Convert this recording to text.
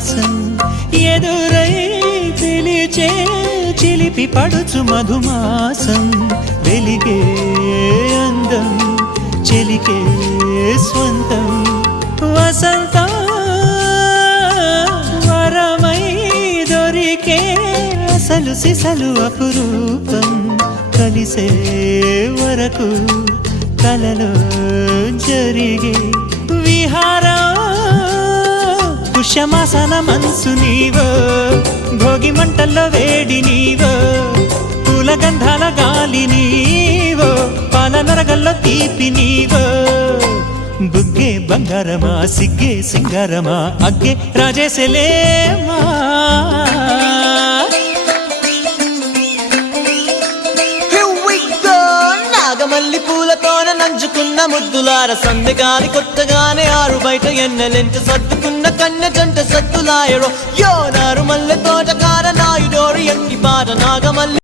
విలాసం ఎదురై పిలిచే చిలిపి పడుచు మధుమాసం వెలిగే అందం చెలికే స్వంతం వసంతం వరమై దొరికే అసలు సిసలు అపురూపం కలిసే వరకు కలలో జరిగే విహారం పుష్యమాసన మనసు నీవో భోగి మంటల్లో వేడి నీవో పూల గంధాల గాలి నీవో పాల నరగల్లో తీపి నీవో బుగ్గే బంగారమా సిగ్గే సింగారమా అగ్గే రాజేసలేమా మల్లి పూలతోన నంచుకున్న ముద్దులార సందెగాని కొట్టగానే ఆరు బయట ఎన్నెలెంట సర్దుకున్న కన్నె జంట సత్తులాయరో యో నారు మల్లె తోటకార నాయుడోరు ఎండి బాట నాగమల్లి